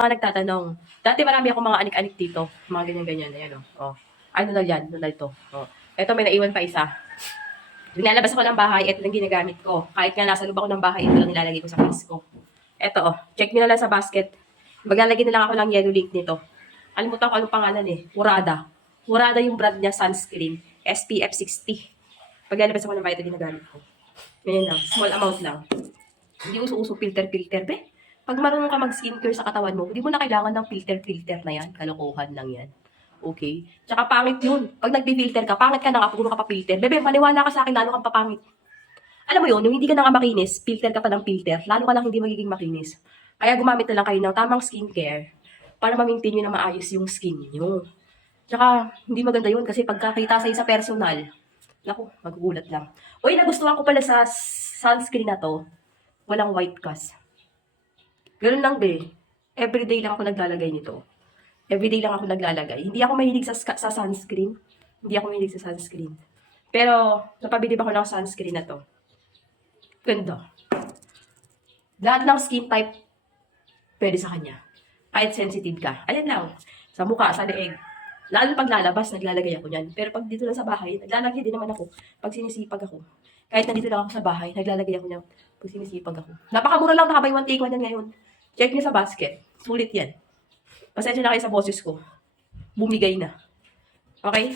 Mga nagtatanong, dati marami akong mga anik-anik dito. Mga ganyan-ganyan. Ayan o. Oh. Ay, nunal yan. Nunal to. Oh. Ito, may naiwan pa isa. Nilalabas ako ng bahay, ito lang ginagamit ko. Kahit nga nasa loob ako ng bahay, ito lang nilalagay ko sa face ko. Ito, check nyo na lang sa basket. Maglalagay na lang ako ng yellow link nito. Alimutan ko anong pangalan eh. Murada. Murada yung brand niya, sunscreen. SPF 60. Pag lalabas ako ng bahay, ito ginagamit ko. Ganyan lang. Small amount lang. Hindi uso-uso filter-filter, be. Pag marunong ka mag-skincare sa katawan mo, hindi mo na kailangan ng filter-filter na yan. Kalokohan lang yan. Okay? Tsaka pangit yun. Pag nagpi-filter ka, pangit ka na nga, puro ka pa-filter. Bebe, maniwala ka sa akin, lalo kang papangit. Alam mo yun, yung hindi ka na nga makinis, filter ka pa ng filter, lalo ka lang hindi magiging makinis. Kaya gumamit na lang kayo ng tamang skincare para ma-maintain nyo na maayos yung skin nyo. Tsaka, hindi maganda yun kasi pagkakita sa'yo sa personal, naku, magugulat lang. Uy, nagustuhan ko pala sa sunscreen na to, walang white cast. Ganun lang, be. Everyday lang ako naglalagay nito. Everyday lang ako naglalagay. Hindi ako mahilig sa sunscreen. Hindi ako mahilig sa sunscreen. Pero, napabili ba ako ng sunscreen na to? Ganda. Lahat ng skin type, pwede sa kanya. Kahit sensitive ka. Ayan lang. Sa mukha, sa leeg. Lalo pag lalabas, naglalagay ako niyan. Pero pag dito lang sa bahay, naglalagay din naman ako. Pag sinisipag ako. Kahit nandito lang ako sa bahay, naglalagay ako niyan. Pag sinisipag ako. Napakamura lang, nakabay 1 take 1 yan ngayon. Check niyo sa basket. Sulit yan. Pasensya na kayo sa boses ko. Bumigay na. Okay?